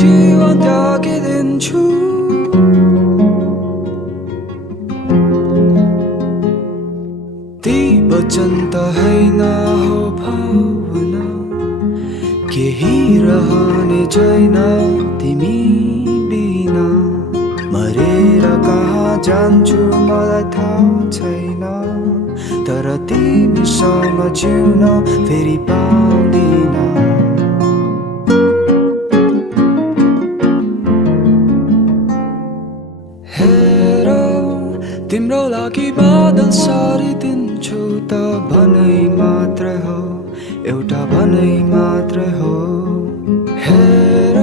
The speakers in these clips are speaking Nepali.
जीवन त्यागिदिन्छु ती वचन त हैन हो भावना केही रहने छैन तिमी बिना मरेर कहाँ जान्छु मलाई थाहा छैन तर तिमीसँग जिउन फेरि पाउँदिन हेर तिम्रो लागि बादल सारिदिन्छु त भनै मात्र हो एउटा भनै मात्र हो हेर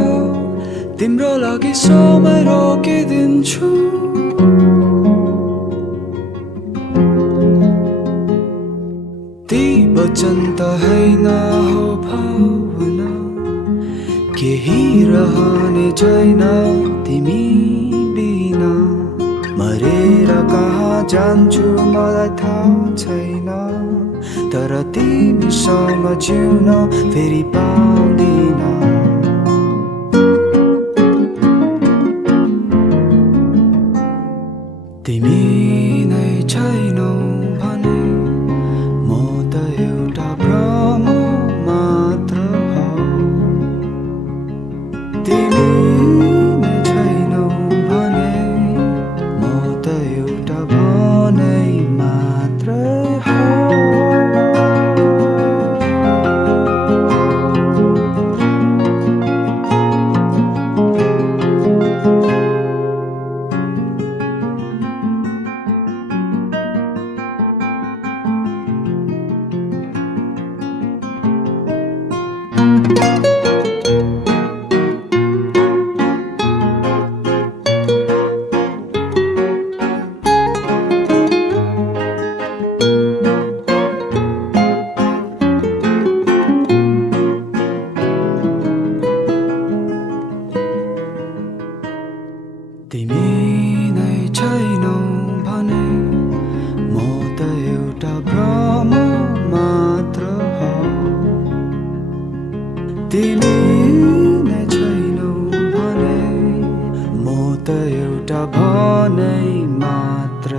तिम्रो लागि समय रोकिदिन्छु ती वचन त हैन हो भावना केही रहने छैन तिमी बिना मरेर कहाँ जान्छु मलाई थाहा छैन तर तिमीसँग जिउन फेरि पाउँदिन तिमी नै छैनौ भने म त एउटा भ्रम मात्र हो तिमी नै छैनौ भने म त एउटा भनै मात्र हो तिमी नै छैनौ भने म त एउटा भ्रम मात्र हो तिमी नै छैनौ भने म त एउटा भनै मात्र